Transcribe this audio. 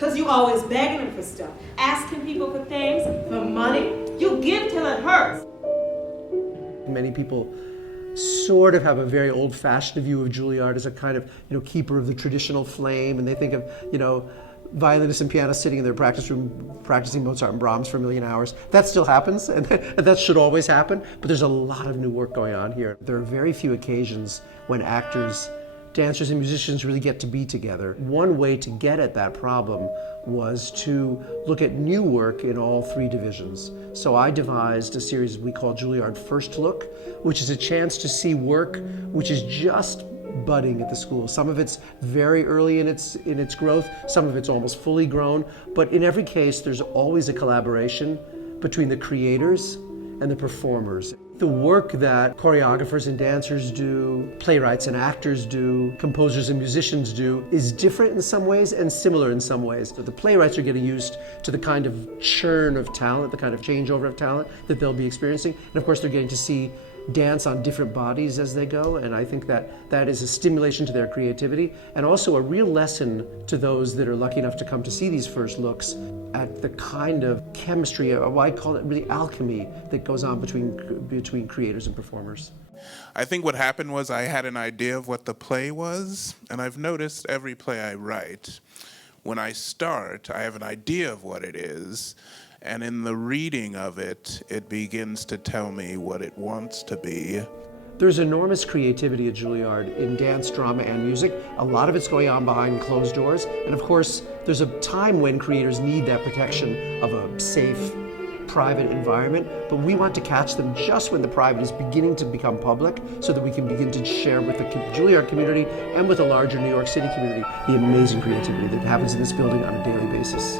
Because you always begging them for stuff, asking people for things, for money. You give till it hurts. Many people sort of have a very old-fashioned view of Juilliard as a kind of, keeper of the traditional flame, and they think of, violinists and pianists sitting in their practice room practicing Mozart and Brahms for a million hours. That still happens, and that should always happen, but there's a lot of new work going on here. There are very few occasions when actors, dancers, and musicians really get to be together. One way to get at that problem was to look at new work in all three divisions. So I devised a series we call Juilliard First Look, which is a chance to see work which is just budding at the school. Some of it's very early in its growth, some of it's almost fully grown, but in every case there's always a collaboration between the creators and the performers. The work that choreographers and dancers do, playwrights and actors do, composers and musicians do, is different in some ways and similar in some ways. So the playwrights are getting used to the kind of churn of talent, the kind of changeover of talent that they'll be experiencing, and of course they're getting to see dance on different bodies as they go, and I think that is a stimulation to their creativity and also a real lesson to those that are lucky enough to come to see these first looks at the kind of chemistry, or I call it really alchemy, that goes on between creators and performers. I think what happened was I had an idea of what the play was, and I've noticed every play I write, when I start, I have an idea of what it is, and in the reading of it, it begins to tell me what it wants to be. There's enormous creativity at Juilliard in dance, drama, and music. A lot of it's going on behind closed doors. And of course, there's a time when creators need that protection of a safe, private environment. But we want to catch them just when the private is beginning to become public, so that we can begin to share with the Juilliard community and with the larger New York City community the amazing creativity that happens in this building on a daily basis.